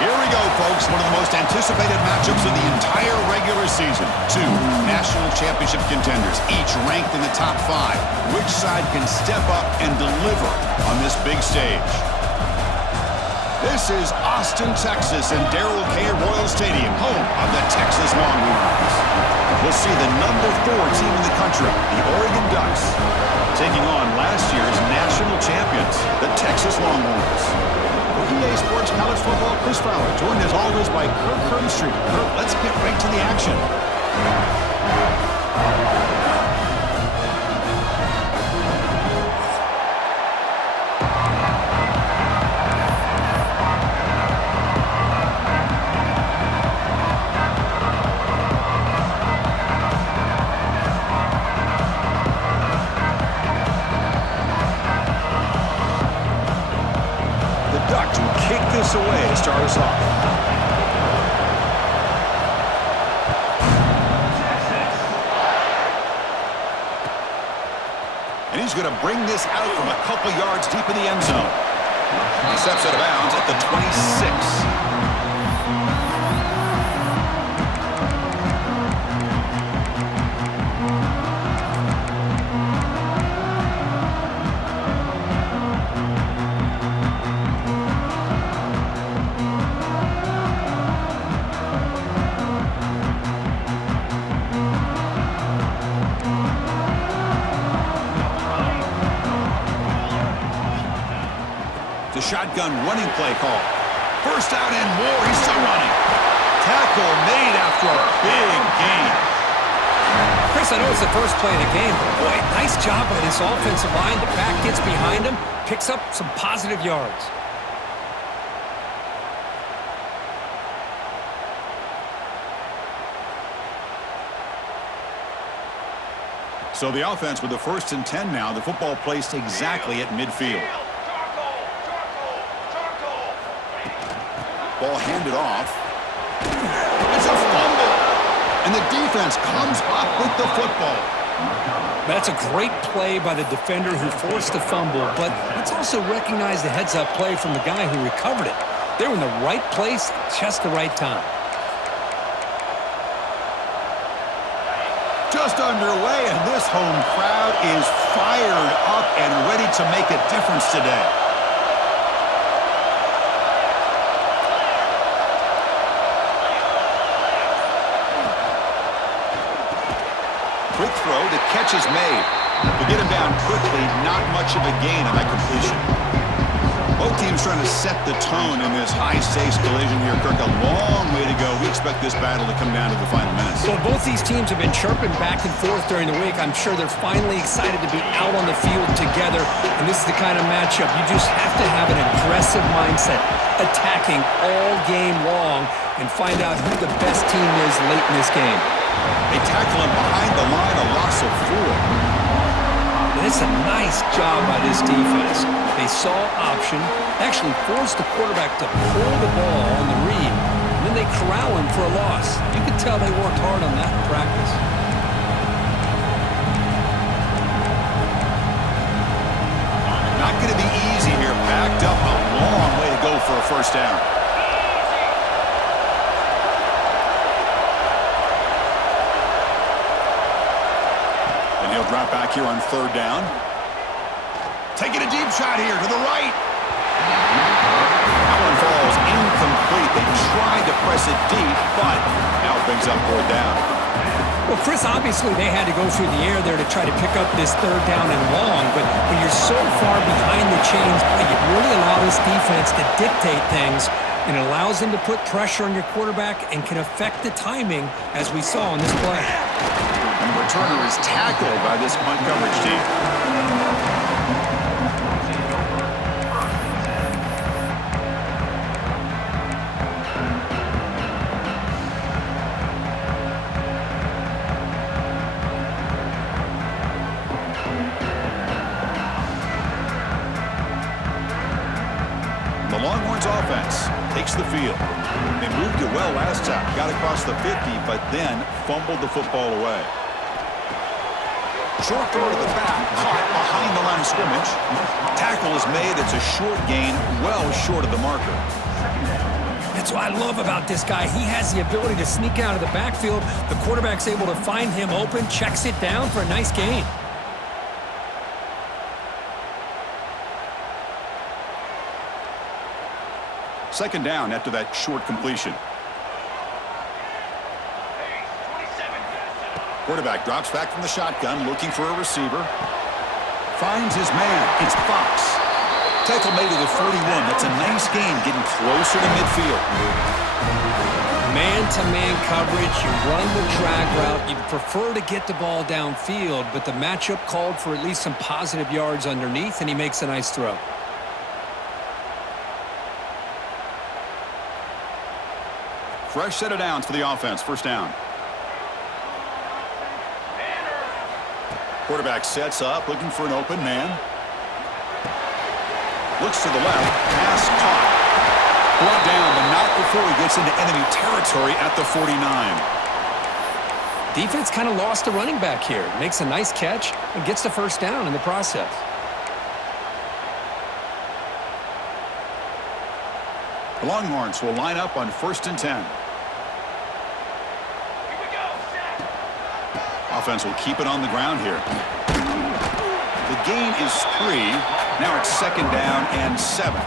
Here we go, folks. One of the most anticipated matchups of the entire regular season. Two national championship contenders, each ranked in the top 5. Which side can step up and deliver on this big stage? This is Austin, Texas, and Darrell K. Royal Stadium, home of the Texas Longhorns. We'll see the number 4 team in the country, the Oregon Ducks, taking on last year's national champions, the Texas Longhorns. For EA Sports College Football, Chris Fowler, joined as always by Kirk Hermstreet. Kirk, let's get right to the action. Away to start us off. And he's going to bring this out from a couple yards deep in the end zone. He steps out of bounds at the 26. Shotgun running play call. First out and more. He's still running. Tackle made after a big gain. Chris, I know it's the first play of the game, but boy, nice job by this offensive line. The back gets behind him, picks up some positive yards. So the offense with the 1st and 10 now. The football placed exactly at midfield. Ball handed off. It's a fumble. And the defense comes up with the football. That's a great play by the defender who forced the fumble, but let's also recognize the heads-up play from the guy who recovered it. They were in the right place at just the right time. Just underway, and this home crowd is fired up and ready to make a difference today. Quick throw, the catch is made. To get him down quickly, not much of a gain on that completion. Both teams trying to set the tone in this high-stakes collision here. Kirk, a long way to go. We expect this battle to come down to the final minutes. Well, both these teams have been chirping back and forth during the week. I'm sure they're finally excited to be out on the field together. And this is the kind of matchup you just have to have an aggressive mindset, attacking all game long, and find out who the best team is late in this game. They tackle him behind the line, a loss of 4. And it's a nice job by this defense. They saw option, actually forced the quarterback to pull the ball on the read, and then they corral him for a loss. You can tell they worked hard on that in practice. Not going to be easy here. Backed up a long way to go for a first down. He'll drop back here on 3rd down. Taking a deep shot here to the right. That one falls incomplete. They tried to press it deep, but now it brings up 4th down. Well, Chris, obviously they had to go through the air there to try to pick up this 3rd down and long, but when you're so far behind the chains, you really allow this defense to dictate things, and it allows them to put pressure on your quarterback and can affect the timing, as we saw in this play. And the returner is tackled by this punt coverage team. The Longhorns offense takes the field. They moved it well last time, got across the 50, but then fumbled the football away. Short throw to the back, caught behind the line of scrimmage. Tackle is made. It's a short gain, well short of the marker. That's what I love about this guy. He has the ability to sneak out of the backfield. The quarterback's able to find him open, checks it down for a nice gain. Second down after that short completion. Quarterback drops back from the shotgun, looking for a receiver. Finds his man. It's Fox. Tackle made to the 41. That's a nice gain, getting closer to midfield. Man-to-man coverage, you run the drag route. You'd prefer to get the ball downfield, but the matchup called for at least some positive yards underneath, and he makes a nice throw. Fresh set of downs for the offense. First down. Quarterback sets up, looking for an open man. Looks to the left. Pass caught. Brought down, but not before he gets into enemy territory at the 49. Defense kind of lost the running back here. Makes a nice catch and gets the first down in the process. The Longhorns will line up on 1st and 10. Offense will keep it on the ground here. The gain is 3. Now it's 2nd down and 7.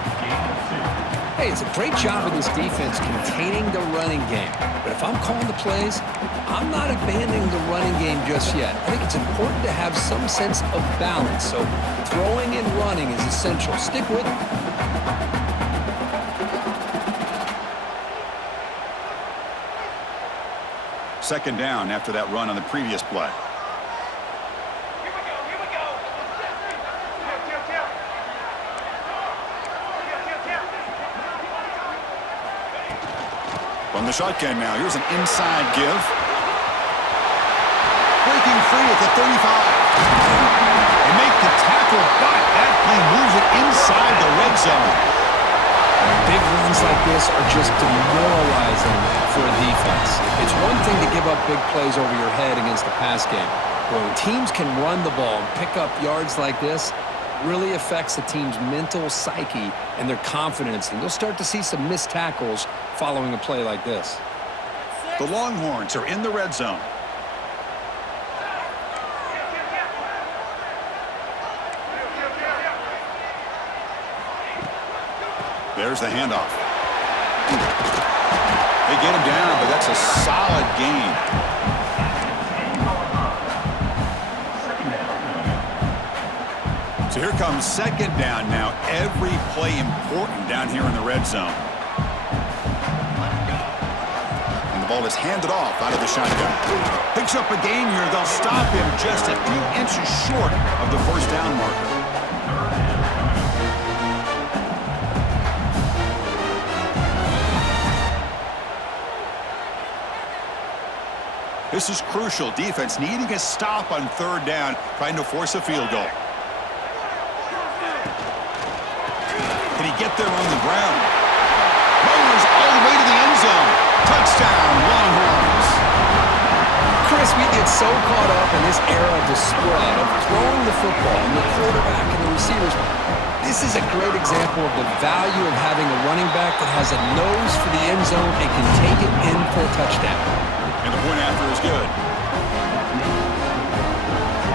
Hey, it's a great job of this defense containing the running game. But if I'm calling the plays, I'm not abandoning the running game just yet. I think it's important to have some sense of balance. So throwing and running is essential. Stick with it. Second down after that run on the previous play. From the shotgun now, here's an inside give. Breaking free at the 35. They make the tackle, but that play moves it inside the red zone. Big runs like this are just demoralizing for a defense. It's one thing to give up big plays over your head against the pass game. But when teams can run the ball and pick up yards like this, it really affects the team's mental psyche and their confidence. And you'll start to see some missed tackles following a play like this. The Longhorns are in the red zone. There's the handoff. They get him down, but that's a solid gain. So here comes 2nd down now. Every play important down here in the red zone. And the ball is handed off out of the shotgun. Picks up a gain here. They'll stop him just a few inches short of the 1st down marker. This is crucial. Defense needing a stop on 3rd down, trying to force a field goal. Can he get there on the ground? Rolls all the way to the end zone. Touchdown, Longhorns. Chris, we get so caught up in this era of the spread, of throwing the football and the quarterback and the receivers. This is a great example of the value of having a running back that has a nose for the end zone and can take it in for a touchdown. And the point after is good.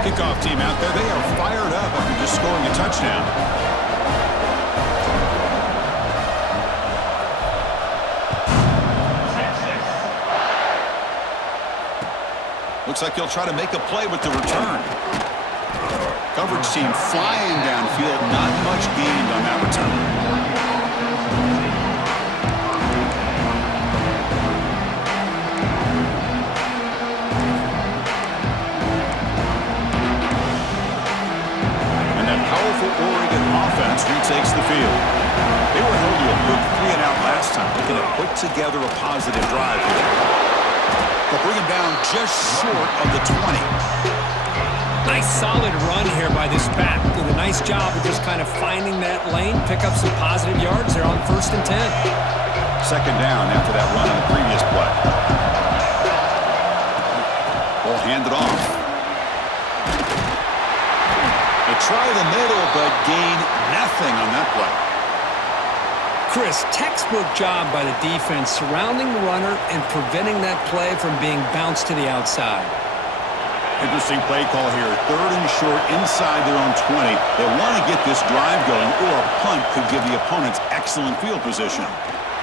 Kickoff team out there, they are fired up after just scoring a touchdown. Looks like he'll try to make a play with the return. Coverage team flying downfield, not much gained on that return. Oregon offense retakes the field. They were held to a quick 3-and-out last time, looking to put together a positive drive here. They'll bring him down just short of the 20. Nice solid run here by this back. Did a nice job of just kind of finding that lane, pick up some positive yards there on 1st and 10. 2nd down after that run on the previous play. Ball handed off. Try the middle, but gain nothing on that play. Chris, textbook job by the defense surrounding the runner and preventing that play from being bounced to the outside. Interesting play call here. 3rd and short inside their own 20. They want to get this drive going, or a punt could give the opponents excellent field position.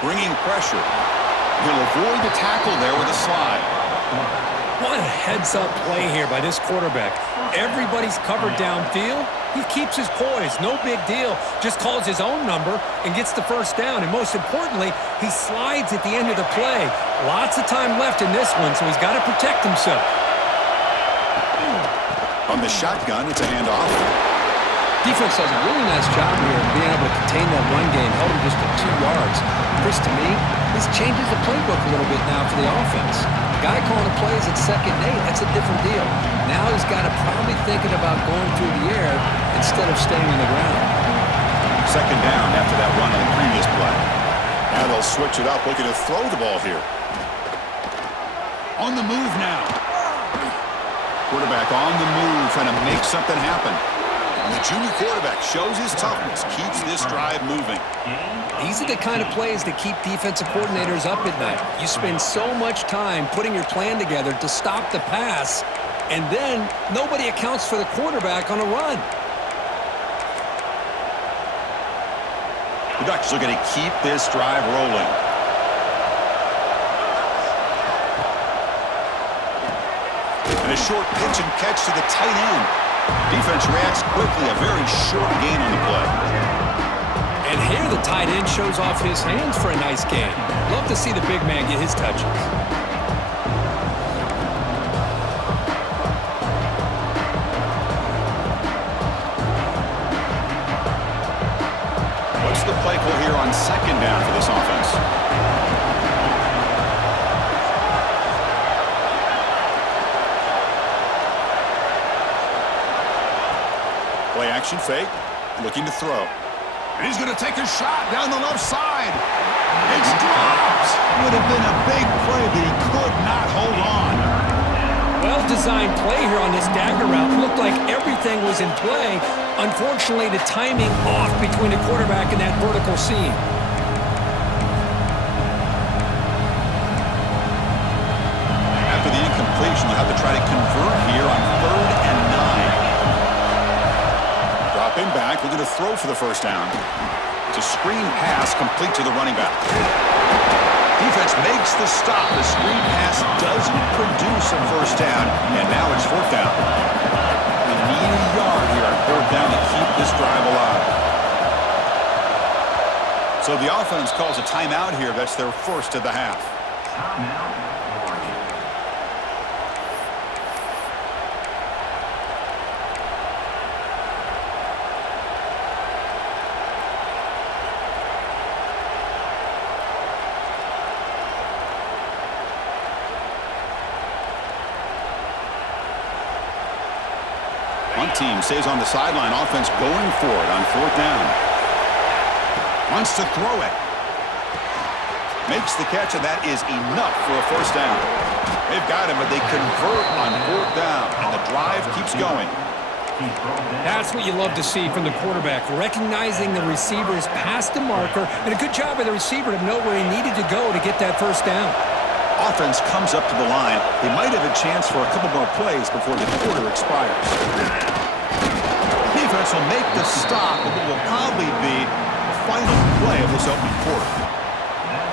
Bringing pressure. He'll avoid the tackle there with a slide. What a heads-up play here by this quarterback. Everybody's covered downfield. He keeps his poise. No big deal. Just calls his own number and gets the first down. And most importantly, he slides at the end of the play. Lots of time left in this one, so he's got to protect himself. On the shotgun, it's a handoff. Defense does a really nice job here of being able to contain that run game, held him just to 2 yards. Chris, to me, this changes the playbook a little bit now for the offense. The guy calling the plays at 2nd and 8, that's a different deal. Now he's got to probably thinking about going through the air instead of staying on the ground. 2nd down after that run on the previous play. Now they'll switch it up, looking to throw the ball here. On the move now. Quarterback on the move, trying to make something happen. And the junior quarterback shows his toughness, keeps this drive moving. These are the kind of plays that keep defensive coordinators up at night. You spend so much time putting your plan together to stop the pass, and then nobody accounts for the quarterback on a run. The Ducks are going to keep this drive rolling. And a short pitch and catch to the tight end. Defense reacts quickly, a very short gain on the play. And here the tight end shows off his hands for a nice gain. Love to see the big man get his touches. What's the play call here on 2nd down for this offense? Play action fake, looking to throw. And he's going to take a shot down the left side. It's dropped. Would have been a big play, but he could not hold on. Well-designed play here on this dagger route. Looked like everything was in play. Unfortunately, the timing off between the quarterback and that vertical seam. After the incompletion, they'll have to try to convert here on 3rd and 9. Dropping back, looking to throw for the first down. It's a screen pass complete to the running back. Defense makes the stop. The screen pass doesn't produce a first down, and now it's 4th down. They need a yard here on 4th down to keep this drive alive. So the offense calls a timeout here. That's their first of the half. One team stays on the sideline. Offense going for it on 4th down. Wants to throw it. Makes the catch, and that is enough for a first down. They've got him, but they convert on 4th down, and the drive keeps going. That's what you love to see from the quarterback, recognizing the receiver's past the marker, and a good job by the receiver to know where he needed to go to get that first down. Offense comes up to the line. They might have a chance for a couple more plays before the quarter expires. Defense will make the stop, but it will probably be the final play of this opening quarter.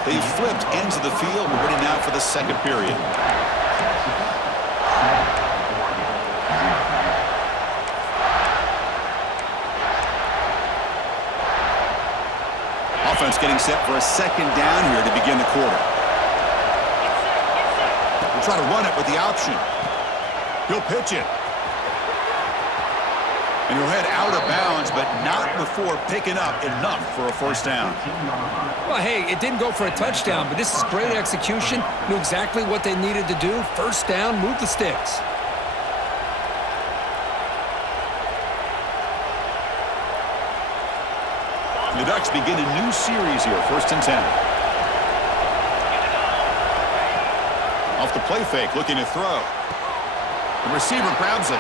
They've flipped ends of the field. We're ready now for the 2nd period. Offense getting set for a 2nd down here to begin the quarter. We'll try to run it with the option. He'll pitch it. And he'll head out of bounds, but not before picking up enough for a first down. Well, hey, it didn't go for a touchdown, but this is great execution. Knew exactly what they needed to do. First down, move the sticks. The Ducks begin a new series here, 1st and 10. Off the play fake, looking to throw. The receiver grabs it.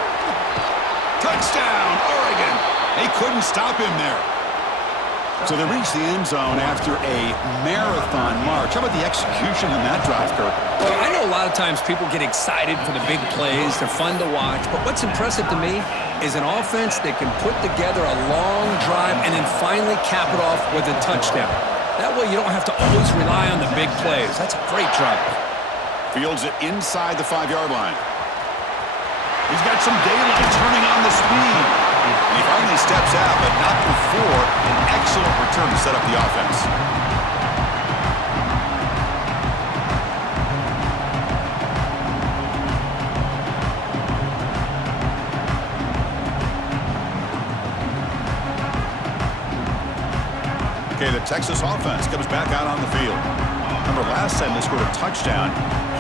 Touchdown, Oregon! They couldn't stop him there. So they reach the end zone after a marathon march. How about the execution in that drive, Kirk? Well, I know a lot of times people get excited for the big plays. They're fun to watch. But what's impressive to me is an offense that can put together a long drive and then finally cap it off with a touchdown. That way you don't have to always rely on the big plays. That's a great drive. Fields it inside the 5-yard line. He's got some daylight turning on the speed. And he finally steps out, but not before an excellent return to set up the offense. Okay, the Texas offense comes back out on the field. Remember, last time they scored a touchdown.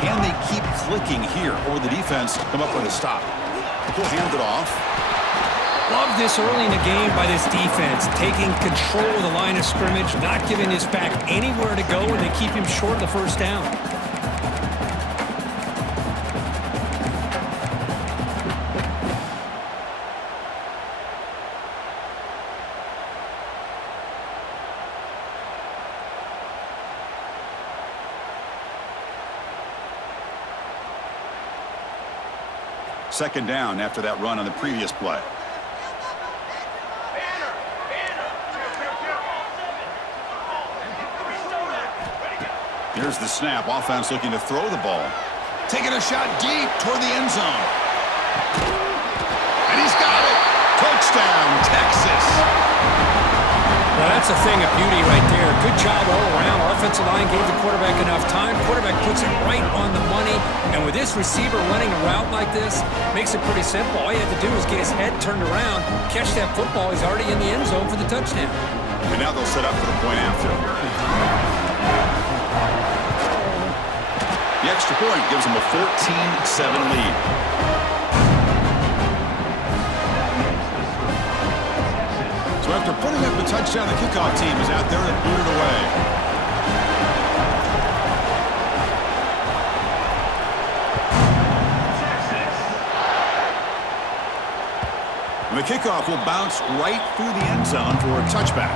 Can they keep clicking here, or will the defense come up with a stop? He'll hand it off. Love this early in the game by this defense, taking control of the line of scrimmage, not giving this back anywhere to go, and they keep him short of the first down. Second down after that run on the previous play. Here's the snap. Offense looking to throw the ball. Taking a shot deep toward the end zone. And he's got it. Touchdown, Texas. Well, that's a thing of beauty right there. Good job all around. Offensive line gave the quarterback enough time. Quarterback puts it right on the money. And with this receiver running a route like this, makes it pretty simple. All you have to do is get his head turned around, catch that football. He's already in the end zone for the touchdown. And now they'll set up for the point after. The extra point gives them a 14-7 lead. So after putting up the touchdown, the kickoff team is out there to boot it away. And the kickoff will bounce right through the end zone for a touchback.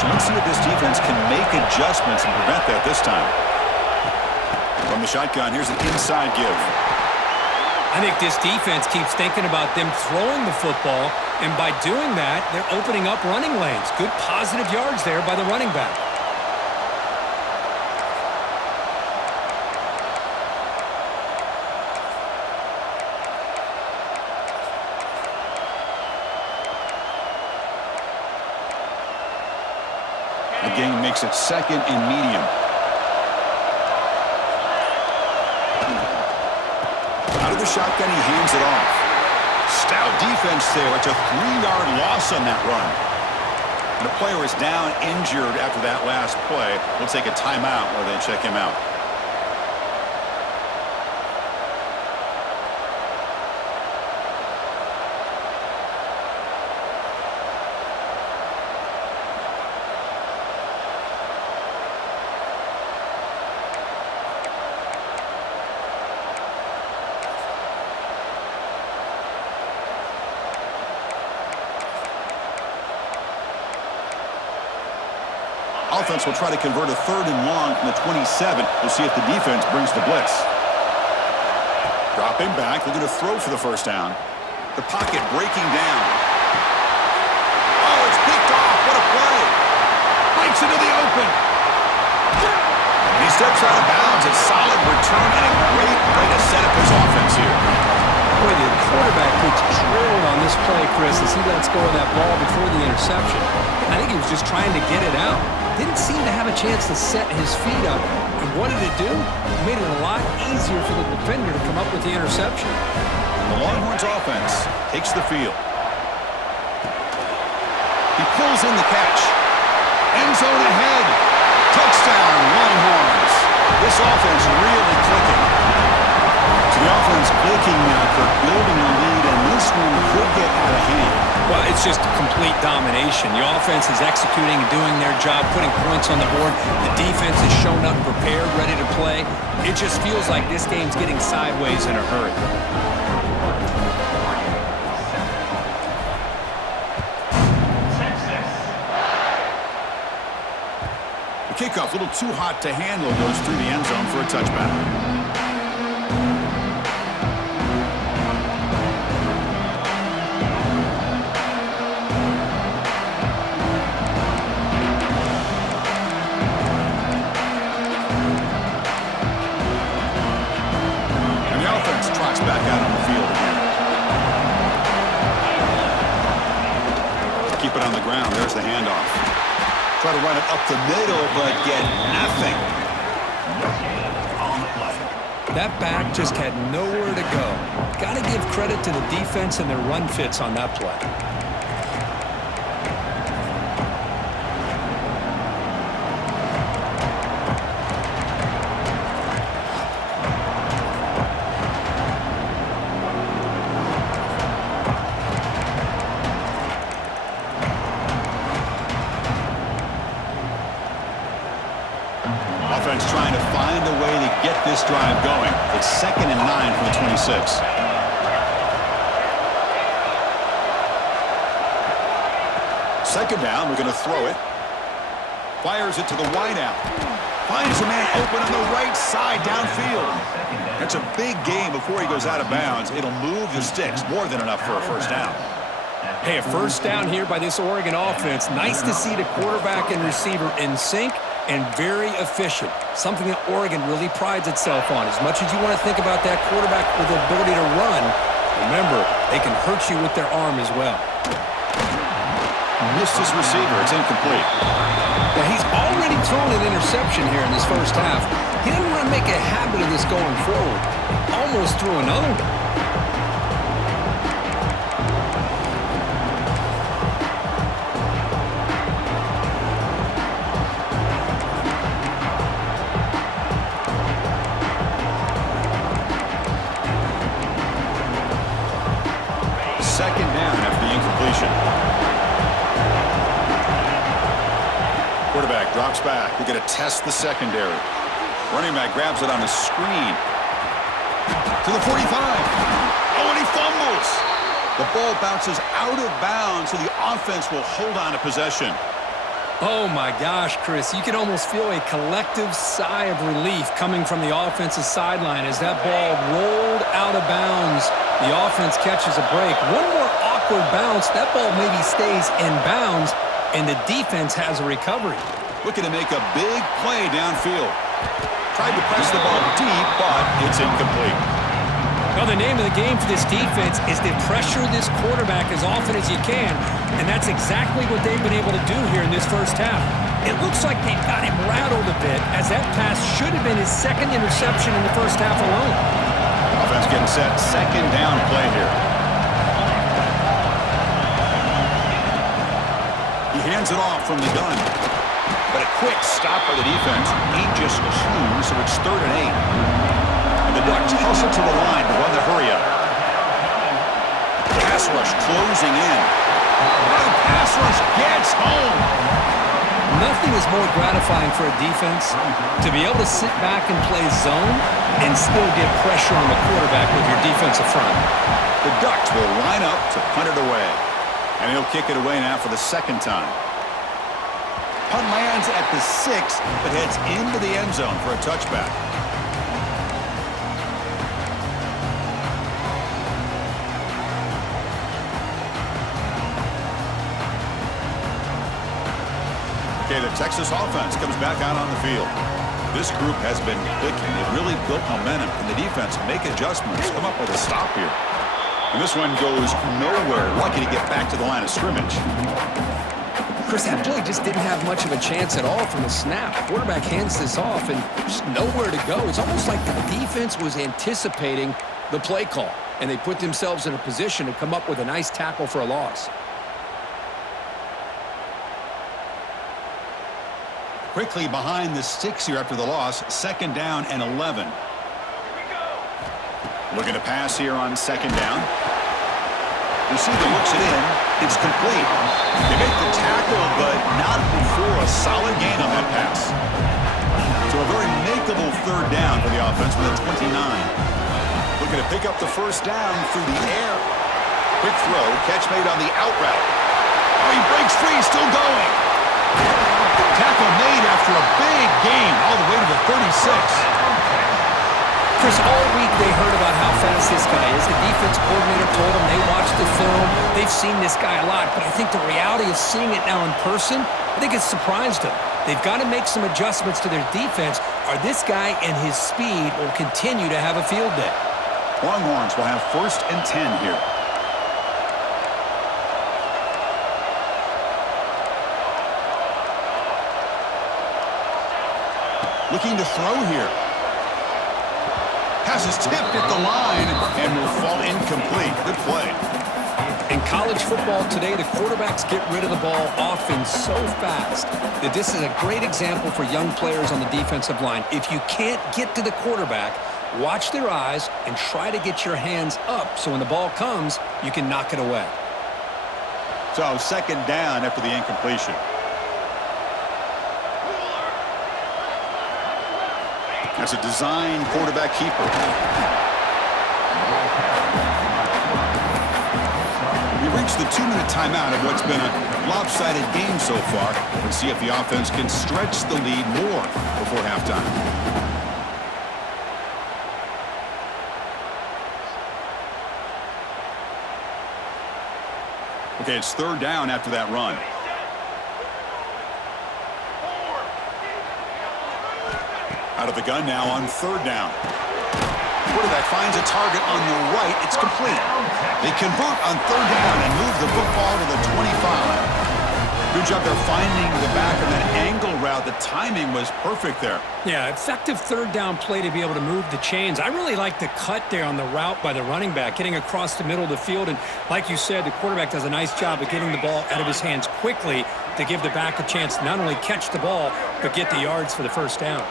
Let's see if this defense can make adjustments and prevent that this time. From the shotgun, here's an inside give. I think this defense keeps thinking about them throwing the football, and by doing that, they're opening up running lanes. Good positive yards there by the running back. The game makes it second and medium. Out of the shotgun, he hands it off. Stout defense there. It's a 3-yard loss on that run. And the player is down injured after that last play. We'll take a timeout while they check him out. Offense will try to convert a 3rd and long from the 27. We'll see if the defense brings the blitz. Dropping back, looking to throw for the first down. The pocket breaking down. Oh, it's picked off. What a play. Breaks into the open. And he steps out of bounds. A solid return and a great way to set up his offense here. Boy, the quarterback gets drilled on this play, Chris, as he lets go of that ball before the interception. I think he was just trying to get it out. Didn't seem to have a chance to set his feet up. And what did it do? It made it a lot easier for the defender to come up with the interception. The Longhorns offense takes the field. He pulls in the catch. End zone ahead. Touchdown, Longhorns. This offense really clicking. So the offense clicking now for building a lead, and this one could get out of hand. Well, it's just complete domination. The offense is executing and doing their job, putting points on the board. The defense is shown up prepared, ready to play. It just feels like this game's getting sideways in a hurry. The kickoff, a little too hot to handle, goes through the end zone for a touchback. Back out on the field again. Keep it on the ground. There's the handoff. Try to run it up the middle, but get nothing. That back just had nowhere to go. Got to give credit to the defense and their run fits on that play. Offense trying to find a way to get this drive going. It's 2nd and 9 from the 26. Second down, we're going to throw it. Fires it to the wideout. Finds a man open on the right side downfield. That's a big gain before he goes out of bounds. It'll move the sticks, more than enough for a first down. Hey, a first down here by this Oregon offense. Nice to see the quarterback and receiver in sync and very efficient. Something that Oregon really prides itself on. As much as you want to think about that quarterback with the ability to run, remember, they can hurt you with their arm as well. Missed his receiver. It's incomplete. Now, he's already thrown an interception here in this first half. He didn't want to make a habit of this going forward. Almost threw another one. Second down after the incompletion. Quarterback drops back. We're going to test the secondary. Running back grabs it on the screen. To the 45. Oh, and he fumbles. The ball bounces out of bounds, so the offense will hold on to possession. Oh, my gosh, Chris. You can almost feel a collective sigh of relief coming from the offensive sideline as that ball rolled out of bounds. The offense catches a break. One more awkward bounce. That ball maybe stays in bounds, and the defense has a recovery. Looking to make a big play downfield. Tried to press the ball deep, but it's incomplete. Well, the name of the game for this defense is to pressure this quarterback as often as you can, and that's exactly what they've been able to do here in this first half. It looks like they've got him rattled a bit, as that pass should have been his second interception in the first half alone. Offense getting set. Second down play here. He hands it off from the gun. But a quick stop by the defense. Aegis 2, so it's 3rd and 8. And the Ducks hustle to the line to run the hurry up. Pass rush closing in. And pass rush gets home. Nothing is more gratifying for a defense to be able to sit back and play zone and still get pressure on the quarterback with your defensive front. The Ducks will line up to punt it away. And he'll kick it away now for the second time. Punt lands at the 6, but heads into the end zone for a touchback. Okay, the Texas offense comes back out on the field. This group has been clicking. They've really built momentum. Can the defense make adjustments? Come up with a stop here. And this one goes nowhere. Lucky to get back to the line of scrimmage. Chris, that play just didn't have much of a chance at all from the snap. Quarterback hands this off and just nowhere to go. It's almost like the defense was anticipating the play call, and they put themselves in a position to come up with a nice tackle for a loss. Quickly behind the sticks here after the loss. 2nd down and 11. Looking to pass here on 2nd down. Receiver looks it in. It's complete. They make the tackle, but not before a solid gain on that pass. So a very makeable 3rd down for the offense with a 29. Looking to pick up the 1st down through the air. Quick throw. Catch made on the out route. Oh, he breaks free. Still going. Tackle made after a big gain all the way to the 36. Chris, all week they heard about how fast this guy is. The defense coordinator told them they watched the film. They've seen this guy a lot, but I think the reality of seeing it now in person, I think it's surprised them. They've got to make some adjustments to their defense, or this guy and his speed will continue to have a field day. Longhorns will have 1st and 10 here. Looking to throw here. Pass is tipped at the line and will fall incomplete. Good play. In college football today, the quarterbacks get rid of the ball often so fast that this is a great example for young players on the defensive line. If you can't get to the quarterback, watch their eyes and try to get your hands up so when the ball comes, you can knock it away. So 2nd down after the incompletion. That's a design quarterback keeper. We reached the 2-minute timeout of what's been a lopsided game so far. Let's see if the offense can stretch the lead more before halftime. Okay, it's 3rd down after that run. Out of the gun now on 3rd down. Quarterback finds a target on the right. It's complete. They convert on 3rd down and move the football to the 25. Good job there finding the back of that angle route. The timing was perfect there. Yeah, effective 3rd down play to be able to move the chains. I really like the cut there on the route by the running back, getting across the middle of the field. And like you said, the quarterback does a nice job of getting the ball out of his hands quickly to give the back a chance to not only catch the ball, but get the yards for the 1st down.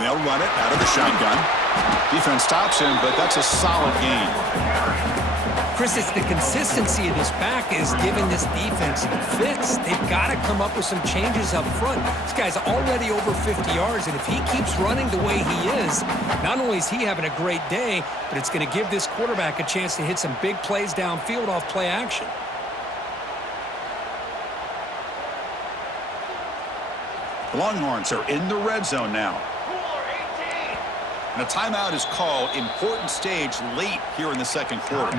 They'll run it out of the shotgun. Defense stops him, but that's a solid gain. Chris, it's the consistency of this back is giving this defense fits. They've got to come up with some changes up front. This guy's already over 50 yards, and if he keeps running the way he is, not only is he having a great day, but it's going to give this quarterback a chance to hit some big plays downfield off play action. The Longhorns are in the red zone now. And a timeout is called. Important stage late here in the 2nd quarter.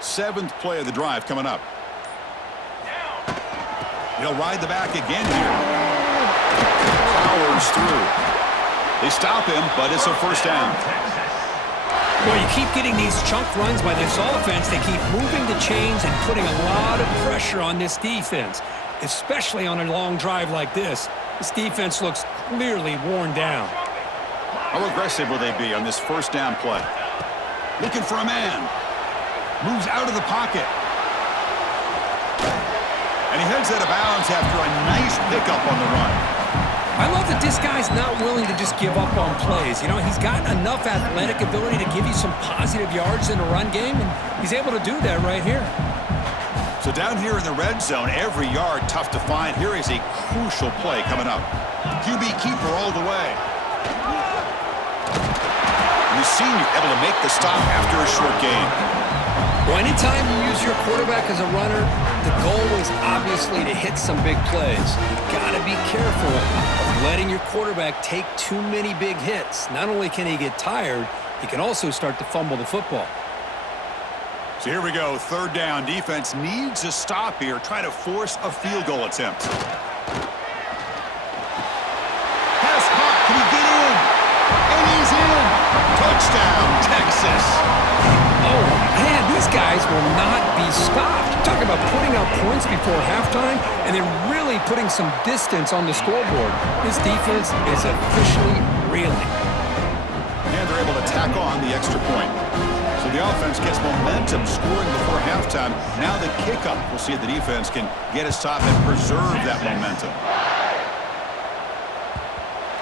Seventh play of the drive coming up. He'll ride the back again here. Powers through. They stop him, but it's a 1st down. Well, you keep getting these chunk runs by this offense. They keep moving the chains and putting a lot of pressure on this defense, especially on a long drive like this. This defense looks clearly worn down. How aggressive will they be on this 1st down play? Looking for a man. Moves out of the pocket. And he heads out of bounds after a nice pickup on the run. I love that this guy's not willing to just give up on plays. You know, he's got enough athletic ability to give you some positive yards in a run game, and he's able to do that right here. So down here in the red zone, every yard tough to find. Here is a crucial play coming up. QB keeper all the way. And the senior able to make the stop after a short gain. Well, anytime you use your quarterback as a runner, the goal is obviously to hit some big plays. You've got to be careful of letting your quarterback take too many big hits. Not only can he get tired, he can also start to fumble the football. So here we go, third down. Defense needs a stop here, try to force a field goal attempt. Pass caught, can he get in? And he's in! Touchdown, Texas! Oh, man, these guys will not be stopped. Talk about putting up points before halftime and then really putting some distance on the scoreboard. This defense is officially reeling. And they're able to tack on the extra point. So the offense gets momentum scoring before halftime. Now the kickoff. We'll see if the defense can get a stop and preserve that momentum.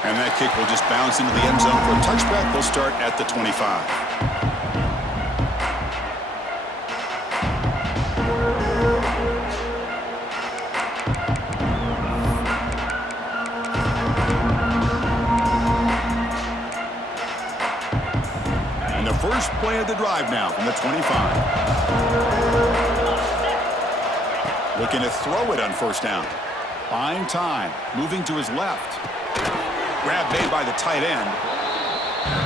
And that kick will just bounce into the end zone for a touchback. They'll start at the 25. First play of the drive now from the 25. Looking to throw it on first down. Buying time. Moving to his left. Grab made by the tight end.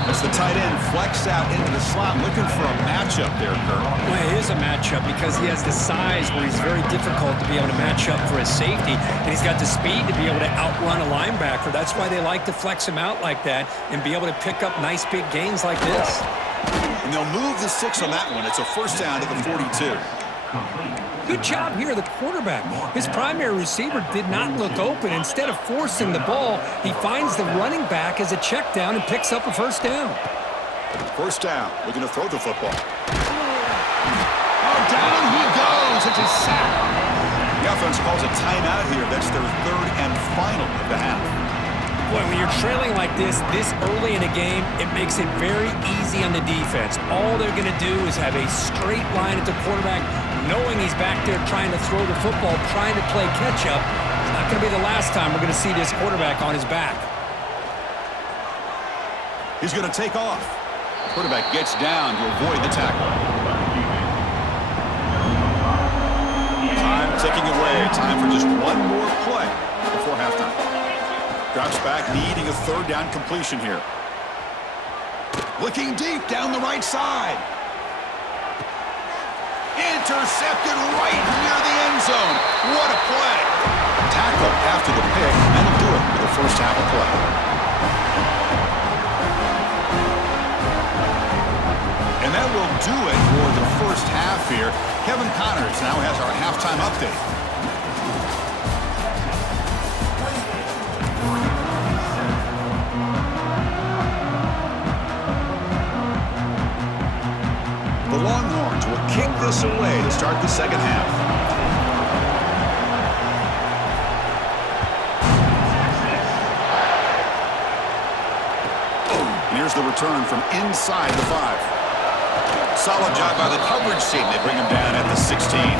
As the tight end flexed out into the slot, looking for a matchup there, Kurt. Well, it is a matchup because he has the size where he's very difficult to be able to match up for his safety, and he's got the speed to be able to outrun a linebacker. That's why they like to flex him out like that and be able to pick up nice big gains like this. And they'll move the 6 on that one. It's a first down to the 42. Good job here, the quarterback. His primary receiver did not look open. Instead of forcing the ball, he finds the running back as a check down and picks up a first down. First down, looking to throw the football. Oh, down he goes. It's a sack. The offense calls a timeout here. That's their third and final of the half. Boy, when you're trailing like this early in a game, it makes it very easy on the defense. All they're going to do is have a straight line at the quarterback, knowing he's back there trying to throw the football, trying to play catch-up. It's not going to be the last time we're going to see this quarterback on his back. He's going to take off. Quarterback gets down to avoid the tackle. Time ticking away. Time for just one more play before halftime. Drops back, needing a third down completion here. Looking deep down the right side. Intercepted right near the end zone. What a play. Tackle after the pick. That'll do it for the first half of play. And that will do it for the first half here. Kevin Connors now has our halftime update. The Longhorns will kick this away to start the second half. And here's the return from inside the 5. Solid job by the coverage team. They bring him down at the 16.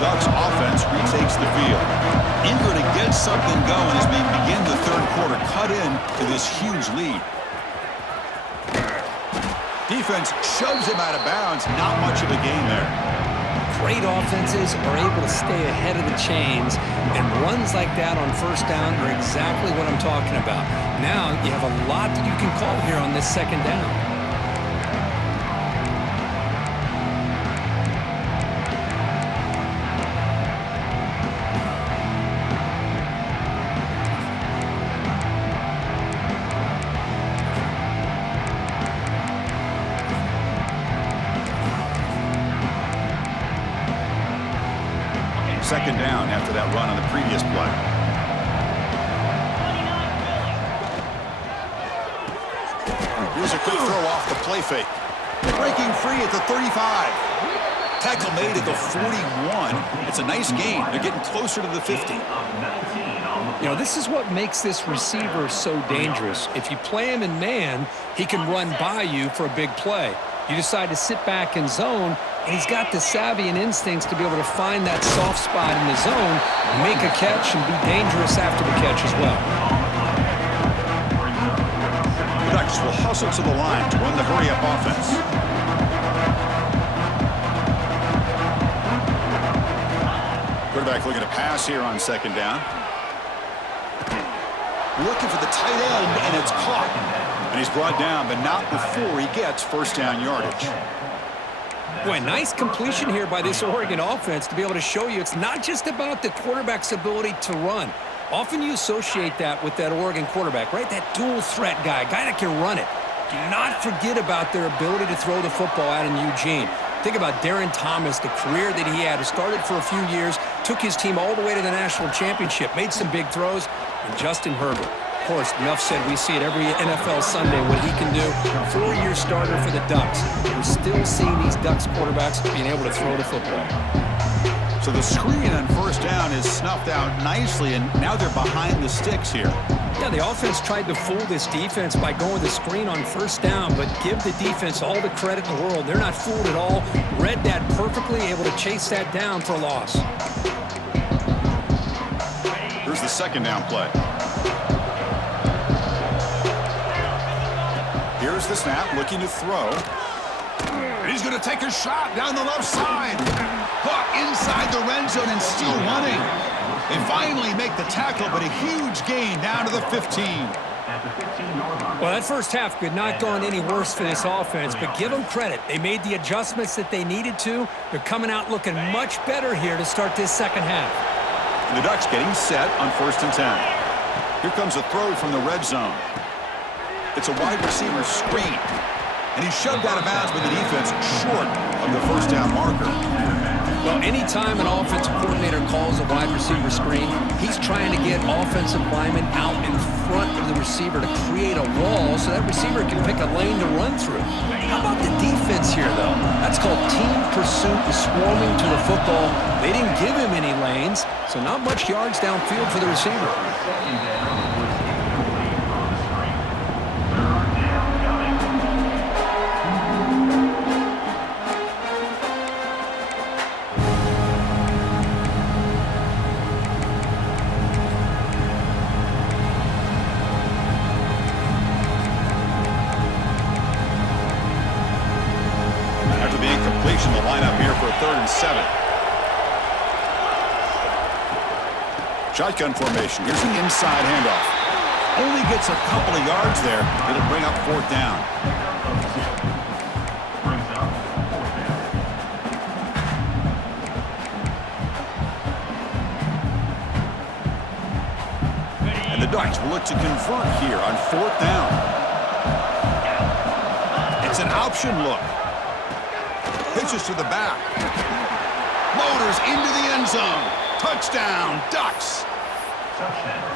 Ducks offense retakes the field. Eager to get something going as we begin the third quarter. Cut in to this huge lead. Defense shoves him out of bounds. Not much of a gain there. Great offenses are able to stay ahead of the chains, and runs like that on first down are exactly what I'm talking about. Now you have a lot that you can call here on this second down. Second down after that run on the previous play. Here's a quick throw off the play fake. Breaking free at the 35. Tackle made at the 41. It's a nice gain. They're getting closer to the 50. You know, this is what makes this receiver so dangerous. If you play him in man, he can run by you for a big play. You decide to sit back in zone, and he's got the savvy and instincts to be able to find that soft spot in the zone, make a catch, and be dangerous after the catch as well. The Ducks will hustle to the line to run the hurry-up offense. Ducks here on second down. Looking for the tight end, and it's caught. And he's brought down, but not before he gets first down yardage. Boy, nice completion here by this Oregon offense to be able to show you it's not just about the quarterback's ability to run. Often you associate that with that Oregon quarterback, right? That dual threat guy that can run it. Do not forget about their ability to throw the football out in Eugene. Think about Darren Thomas, the career that he had. He started for a few years, took his team all the way to the national championship, made some big throws, and Justin Herbert. Of course, enough said, we see it every NFL Sunday what he can do. 4-year starter for the Ducks. We're still seeing these Ducks quarterbacks being able to throw the football. So the screen on first down is snuffed out nicely, and now they're behind the sticks here. Yeah, the offense tried to fool this defense by going the screen on first down, but give the defense all the credit in the world. They're not fooled at all. Read that perfectly, able to chase that down for a loss. Here's the second down play. Here's the snap, looking to throw. And he's going to take a shot down the left side. Caught inside the red zone and still running. They finally make the tackle, but a huge gain down to the 15. Well, that first half could not gone any worse for this offense, but give them credit. They made the adjustments that they needed to. They're coming out looking much better here to start this second half. And the Ducks getting set on 1st and 10. Here comes a throw from the red zone. It's a wide receiver screen. And he's shoved out of bounds by the defense short of the first down marker. Well, anytime an offensive coordinator calls a wide receiver screen, he's trying to get offensive linemen out in front of the receiver to create a wall so that receiver can pick a lane to run through. How about the defense here, though? That's called team pursuit and swarming to the football. They didn't give him any lanes, so not much yards downfield for the receiver. The lineup here for a 3rd and 7. Shotgun formation. Here's the inside handoff. Only gets a couple of yards there. It'll bring up 4th down. And the Ducks will look to convert here on 4th down. It's an option look. Pitches to the back. Motors into the end zone. Touchdown, Ducks.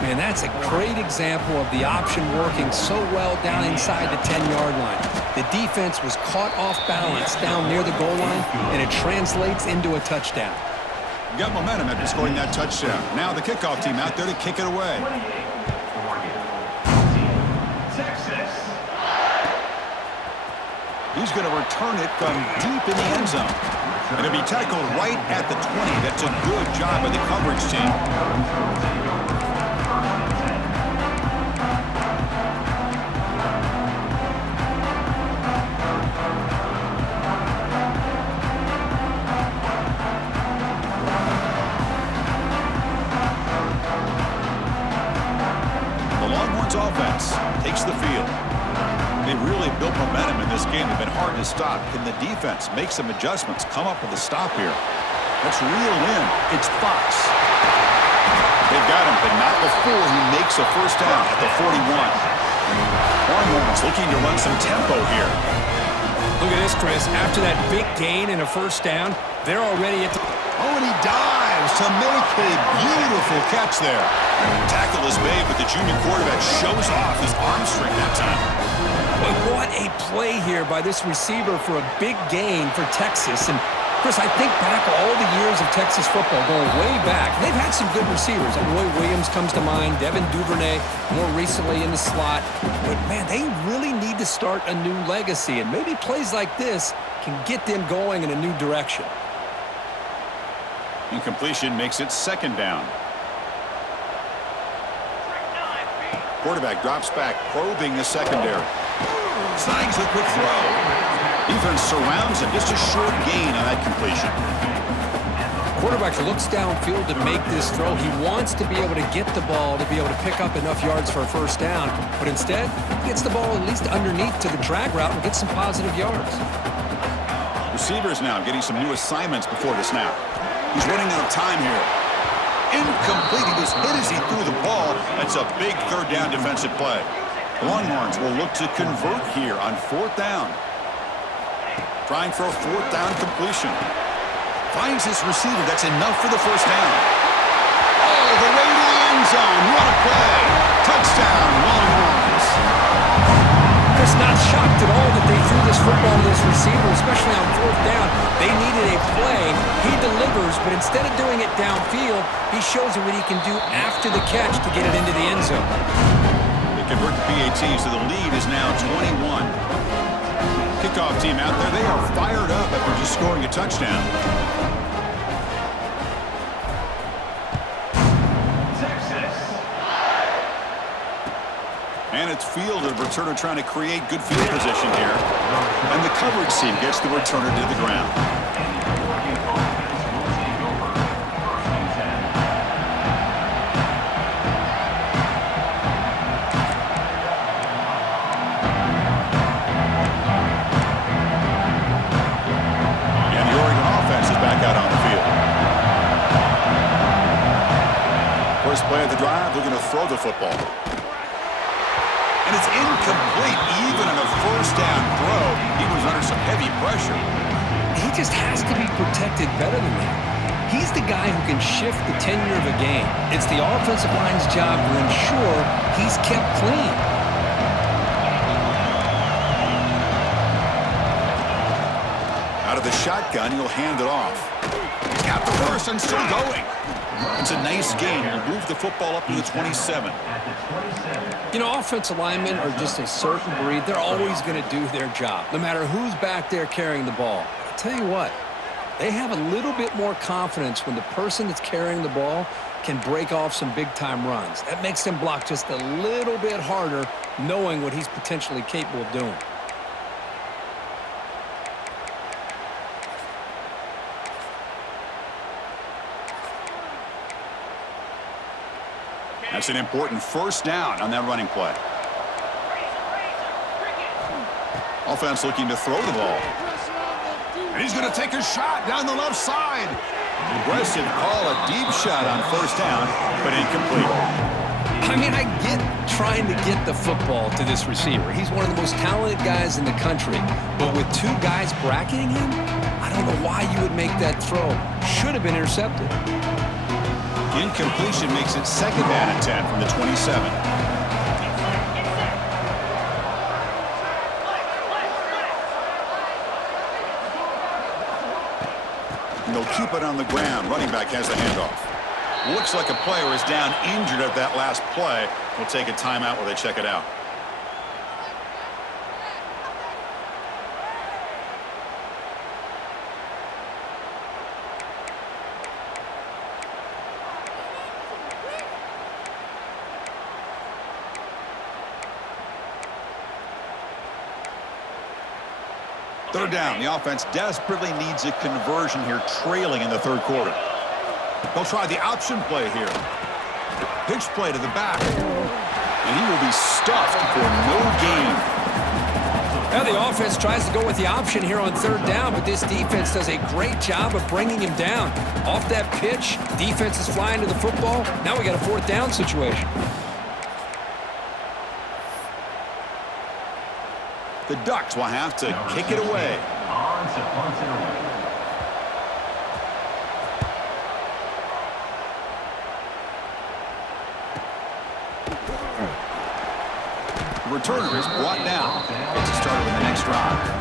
Man, that's a great example of the option working so well down inside the 10-yard line. The defense was caught off balance down near the goal line, and it translates into a touchdown. Got momentum after scoring that touchdown. Now the kickoff team out there to kick it away. He's going to return it from deep in the end zone. And it'll be tackled right at the 20. That's a good job by the coverage team. The Longhorns offense takes the field. They've really built momentum in this game. They've been hard to stop. Can the defense make some adjustments, come up with a stop here? Let's reel in. It's Fox. They've got him, but not before he makes a first down at the 41. Longhorns looking to run some tempo here. Look at this, Chris. After that big gain and a first down, they're already at the... Oh, and he dives to make a beautiful catch there. Tackle is made, but the junior quarterback shows off his arm strength that time. But what a play here by this receiver for a big gain for Texas. And, Chris, I think back all the years of Texas football, going way back. They've had some good receivers. Roy Williams comes to mind, Devin Duvernay, more recently in the slot. But, man, they really need to start a new legacy. And maybe plays like this can get them going in a new direction. Incompletion makes it 2nd down. Quarterback drops back, probing the secondary. Snags a quick throw. Defense surrounds him. Just a short gain on that completion. Quarterback looks downfield to make this throw. He wants to be able to get the ball to be able to pick up enough yards for a first down, but instead, he gets the ball at least underneath to the drag route and gets some positive yards. Receivers now getting some new assignments before the snap. He's running out of time here. Incomplete. He was hit as he threw the ball. That's a big third down defensive play. The Longhorns will look to convert here on fourth down. Trying for a fourth down completion. Finds his receiver. That's enough for the first down. Oh, the way to the end zone. What a play. Touchdown, Longhorns. Chris, not shocked at all that they threw this football to this receiver, especially on fourth down. They needed a play. He delivers, but instead of doing it downfield, he shows you what he can do after the catch to get it into the end zone. They convert the PAT, so the lead is now 21. Kickoff team out there. They are fired up after just scoring a touchdown. And it's fielded. Returner trying to create good field position here. And the coverage team gets the returner to the ground. And the Oregon offense is back out on the field. First play of the drive, they're going to throw the football. And it's incomplete, even on a first down throw. He was under some heavy pressure. He just has to be protected better than that. He's the guy who can shift the tenure of a game. It's the offensive line's job to ensure he's kept clean. Out of the shotgun, he'll hand it off. He's got the first and still going. It's a nice game. He'll move the football up to the 27. You know, offensive linemen are just a certain breed. They're always going to do their job, no matter who's back there carrying the ball. I'll tell you what, they have a little bit more confidence when the person that's carrying the ball can break off some big-time runs. That makes them block just a little bit harder, knowing what he's potentially capable of doing. That's an important first down on that running play. Offense looking to throw the ball. And he's going to take a shot down the left side. Aggressive call, a deep shot on first down, but incomplete. I mean, I get trying to get the football to this receiver. He's one of the most talented guys in the country. But with two guys bracketing him, I don't know why you would make that throw. Should have been intercepted. Incompletion makes it second down and 10 from the 27. And they'll keep it on the ground. Running back has the handoff. Looks like a player is down injured at that last play. We'll take a timeout while they check it out. Third down. The offense desperately needs a conversion here, trailing in the third quarter. They'll try the option play here. Pitch play to the back. And he will be stuffed for no gain. Well, the offense tries to go with the option here on third down, but this defense does a great job of bringing him down. Off that pitch, defense is flying to the football. Now we got a fourth down situation. The Ducks will have to kick it away. The returner is brought down. Gets it started with the next drive.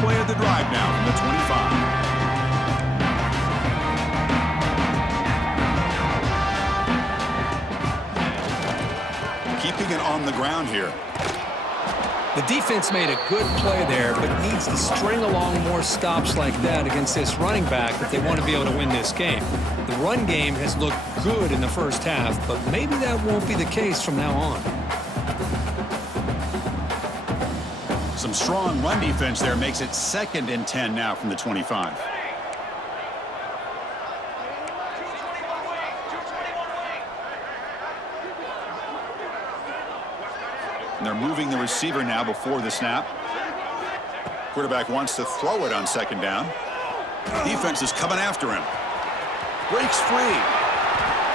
Play of the drive now from the 25. Keeping it on the ground here. The defense made a good play there, but needs to string along more stops like that against this running back if they want to be able to win this game. The run game has looked good in the first half, but maybe that won't be the case from now on. Some strong run defense there makes it 2nd and 10 now from the 25. And they're moving the receiver now before the snap. Quarterback wants to throw it on 2nd down. Defense is coming after him. Breaks free.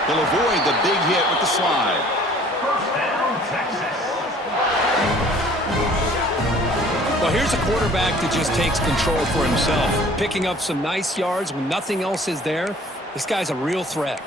He'll avoid the big hit with the slide. First down, Texas. Well, here's a quarterback that just takes control for himself. Picking up some nice yards when nothing else is there. This guy's a real threat.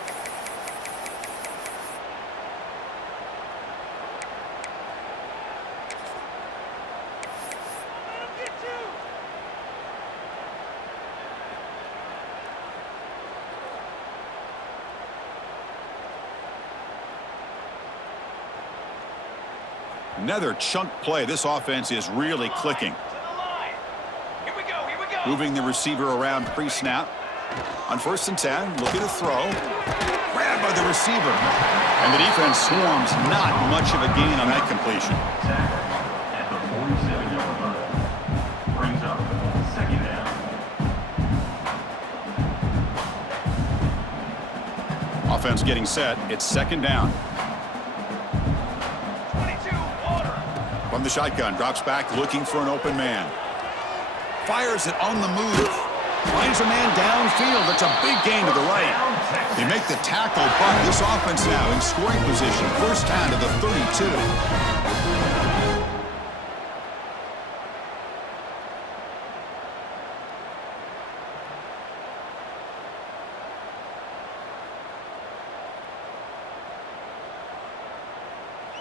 Another chunk play. This offense is really clicking. Here we go. Moving the receiver around pre-snap. On 1st and 10, looking to throw. Grabbed by the receiver. And the defense swarms. Not much of a gain on that completion. At the 47-yard line. Brings up 2nd down. Offense getting set. It's 2nd down. From the shotgun, drops back, looking for an open man. Fires it on the move. Finds a man downfield. That's a big gain to the right. They make the tackle, but this offense now in scoring position. 1st down to the 32.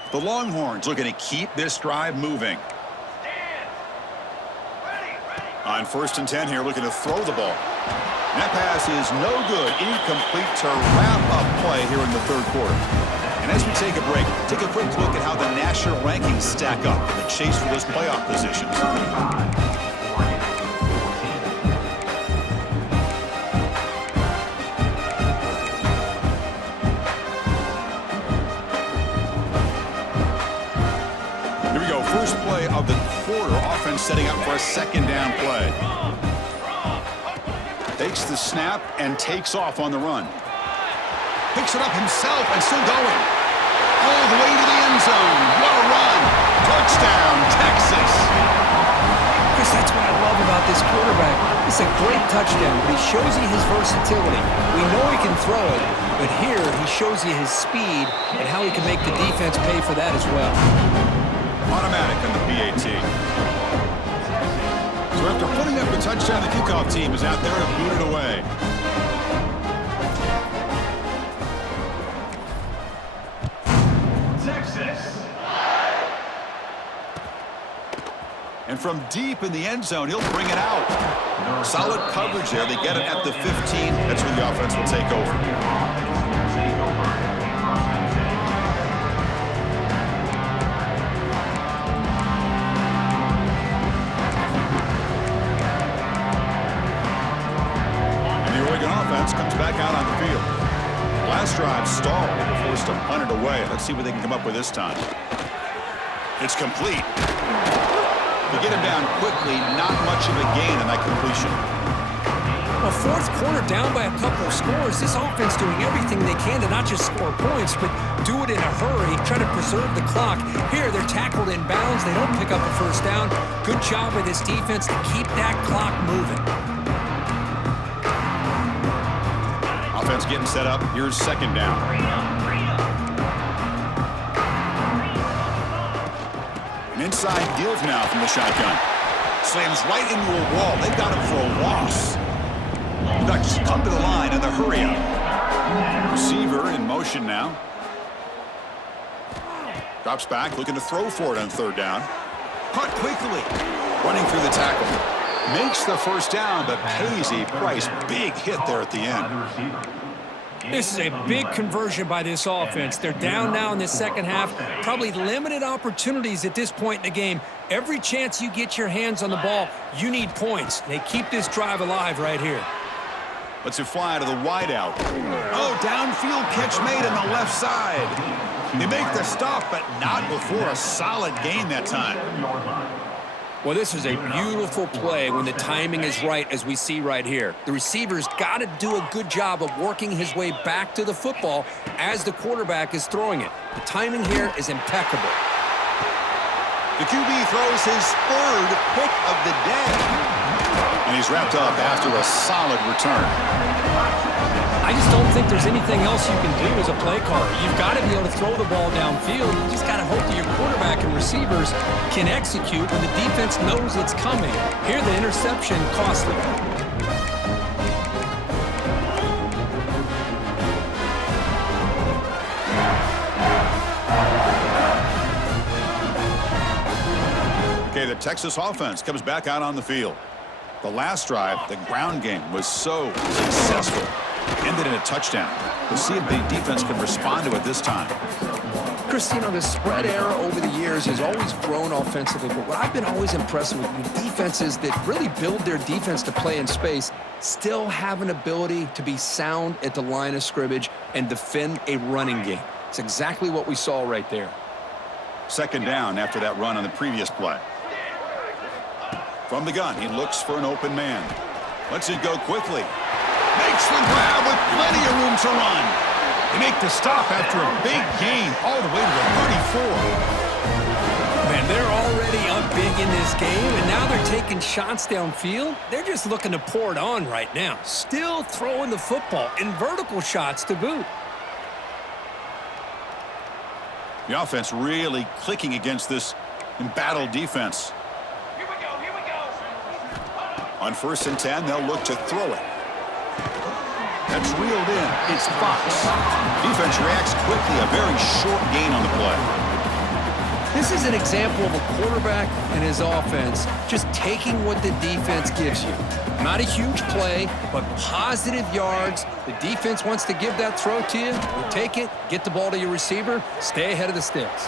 The Longhorns looking to keep this drive moving. On 1st and 10 here, looking to throw the ball. And that pass is no good. Incomplete to wrap up play here in the 3rd quarter. And as we take a break, take a quick look at how the national rankings stack up in the chase for those playoff positions. First play of the quarter, offense setting up for a 2nd down play. Takes the snap and takes off on the run. Picks it up himself and still going. All the way to the end zone. What a run. Touchdown, Texas. Chris, that's what I love about this quarterback. It's a great touchdown, but he shows you his versatility. We know he can throw it, but here he shows you his speed and how he can make the defense pay for that as well. Automatic on the PAT. So after putting up the touchdown, the kickoff team is out there to boot it away. Texas. And from deep in the end zone, he'll bring it out. Solid coverage there. They get it at the 15. That's where the offense will take over. Comes back out on the field. Last drive stalled. They were forced to punt it away. Let's see what they can come up with this time. It's complete. They get him down quickly. Not much of a gain on that completion. Well, 4th quarter down by a couple of scores. This offense doing everything they can to not just score points, but do it in a hurry, try to preserve the clock. Here, they're tackled in bounds. They don't pick up a 1st down. Good job by this defense to keep that clock moving. Offense getting set up. Here's 2nd down. An inside give now from the shotgun. Slams right into a wall. They've got him for a loss. The Ducks come to the line in the hurry up. Receiver in motion now. Drops back, looking to throw for it on 3rd down. Caught quickly. Running through the tackle. Makes the 1st down, but pays a price. Big hit there at the end. This is a big conversion by this offense. They're down now in the second half. Probably limited opportunities at this point in the game. Every chance you get your hands on the ball, you need points. They keep this drive alive right here. Let's it fly to the wideout. Oh, downfield catch made on the left side. They make the stop, but not before a solid gain that time. Well, this is a beautiful play when the timing is right, as we see right here. The receiver's got to do a good job of working his way back to the football as the quarterback is throwing it. The timing here is impeccable. The QB throws his third pick of the day. And he's wrapped up after a solid return. I just don't think there's anything else you can do as a play caller. You've got to be able to throw the ball downfield. You just got to hope that your quarterback and receivers can execute when the defense knows it's coming. Here, the interception costly. Okay, the Texas offense comes back out on the field. The last drive, the ground game, was so successful. Ended in a touchdown. We'll see if the defense can respond to it this time. Chris, you know, the spread era over the years has always grown offensively, but what I've been always impressed with defenses that really build their defense to play in space still have an ability to be sound at the line of scrimmage and defend a running game. It's exactly what we saw right there. Second down after that run on the previous play. From the gun, he looks for an open man. Lets it go quickly. Makes the grab with plenty of room to run. They make the stop after a big gain all the way to the 34. Man, they're already up big in this game, and now they're taking shots downfield. They're just looking to pour it on right now. Still throwing the football in vertical shots to boot. The offense really clicking against this embattled defense. Here we go, here we go. On 1st and 10, they'll look to throw it. That's reeled in. It's Fox. Defense reacts quickly. A very short gain on the play. This is an example of a quarterback and his offense just taking what the defense gives you. Not a huge play, but positive yards. The defense wants to give that throw to you. You take it, get the ball to your receiver, stay ahead of the sticks.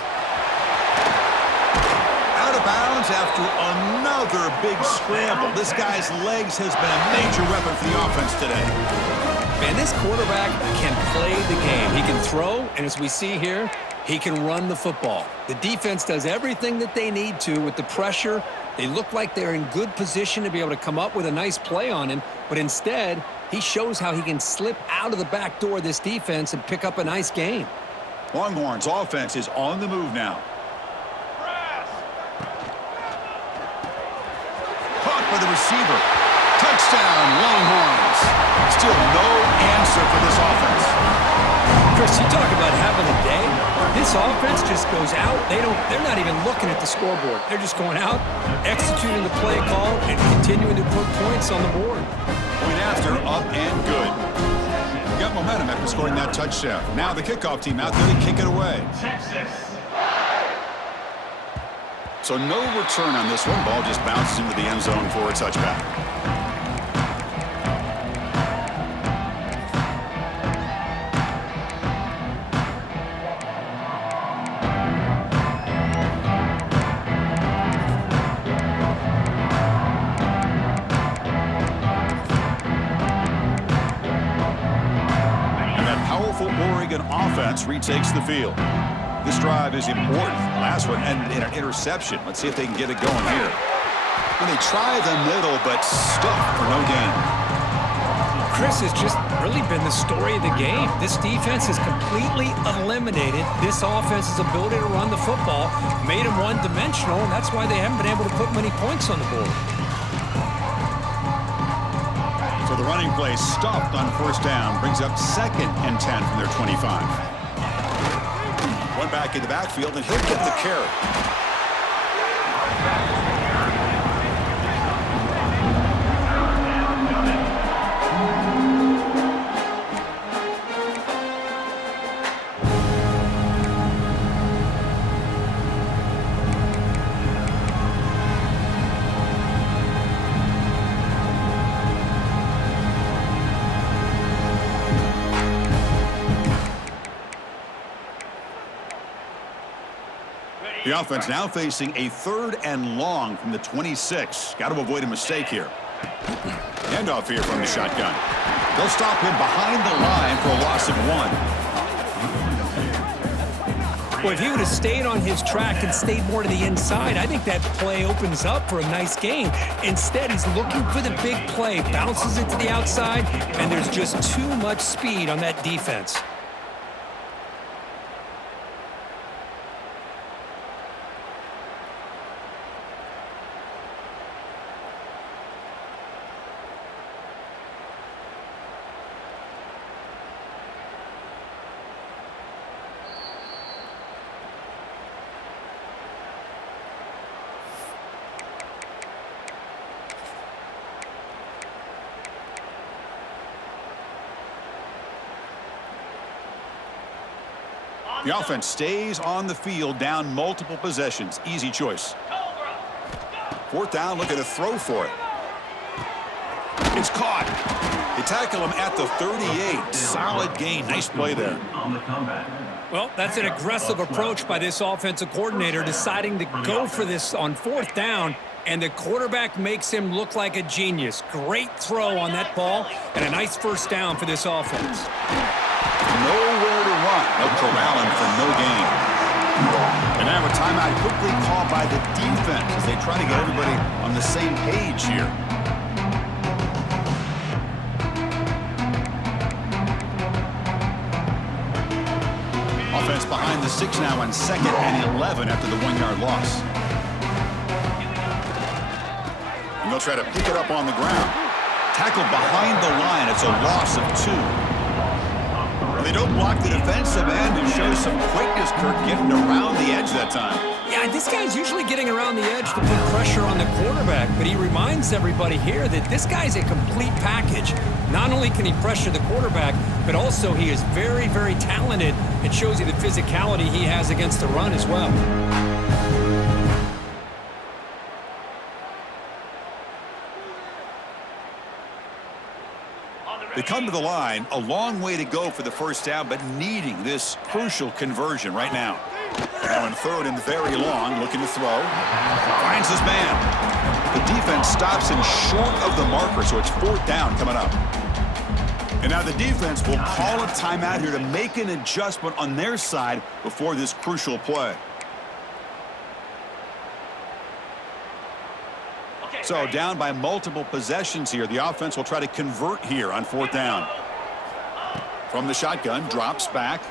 Out of bounds after another big scramble. This guy's legs has been a major weapon for the offense today. Man, this quarterback can play the game. He can throw, and as we see here, he can run the football. The defense does everything that they need to with the pressure. They look like they're in good position to be able to come up with a nice play on him, but instead, he shows how he can slip out of the back door of this defense and pick up a nice gain. Longhorns offense is on the move now. Caught by the receiver. Touchdown, Longhorns. Still no answer for this offense. Chris, you talk about having a day. This offense just goes out. They're not even looking at the scoreboard. They're just going out, executing the play call, and continuing to put points on the board. Point after, up and good. Got momentum after scoring that touchdown. Now the kickoff team out there to kick it away. Texas. So no return on this one. Ball just bounces into the end zone for a touchback. Oregon offense retakes the field. This drive is important. Last one ended in an interception. Let's see if they can get it going here. And they try the middle, but stuffed for no gain. Chris has just really been the story of the game. This defense has completely eliminated this offense's ability to run the football, made them one-dimensional, and that's why they haven't been able to put many points on the board. So the running play stopped on 1st down, brings up 2nd and 10 from their 25. One back in the backfield, and he'll get the carry. The offense now facing a 3rd and long from the 26. Got to avoid a mistake here. Handoff here from the shotgun. They'll stop him behind the line for a loss of 1. Well, if he would have stayed on his track and stayed more to the inside, I think that play opens up for a nice gain. Instead, he's looking for the big play, bounces it to the outside, and there's just too much speed on that defense. The offense stays on the field, down multiple possessions. Easy choice. 4th down, looking to throw for it. It's caught. They tackle him at the 38. Solid gain. Nice play there. Well, that's an aggressive approach by this offensive coordinator, deciding to go for this on 4th down, and the quarterback makes him look like a genius. Great throw on that ball, and a nice 1st down for this offense. Nowhere to run. They'll corral him for no gain. And now a timeout quickly called by the defense as they try to get everybody on the same page here. Offense behind the 6 now on 2nd and 11 after the 1-yard loss. And they'll try to pick it up on the ground. Tackled behind the line. It's a loss of 2. They don't block the defensive end and show some quickness, Kirk, getting around the edge that time. Yeah, this guy's usually getting around the edge to put pressure on the quarterback, but he reminds everybody here that this guy's a complete package. Not only can he pressure the quarterback, but also he is very, very talented. It shows you the physicality he has against the run as well. They come to the line, a long way to go for the 1st down, but needing this crucial conversion right now. Now in 3rd and very long, looking to throw. Finds his man. The defense stops him short of the marker, so it's 4th down coming up. And now the defense will call a timeout here to make an adjustment on their side before this crucial play. So down by multiple possessions here. The offense will try to convert here on 4th down. From the shotgun, drops back.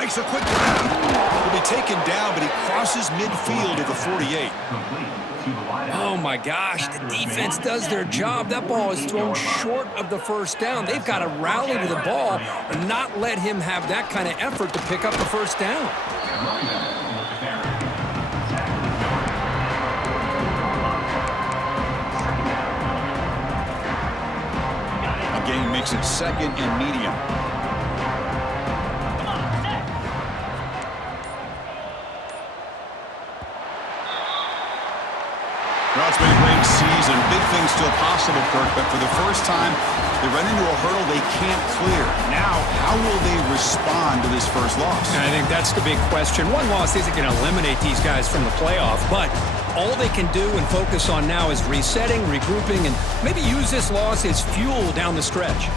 Makes a quick grab. Will be taken down, but he crosses midfield at the 48. Oh, my gosh. The defense does their job. That ball is thrown short of the 1st down. They've got to rally to the ball and not let him have that kind of effort to pick up the 1st down. Gain makes it 2nd and medium. Well, it's been a great season. Big things still possible, Kirk, but for the first time, they run into a hurdle they can't clear. Now, how will they respond to this first loss? And I think that's the big question. One loss isn't going to eliminate these guys from the playoff, but all they can do and focus on now is resetting, regrouping, and maybe use this loss as fuel down the stretch.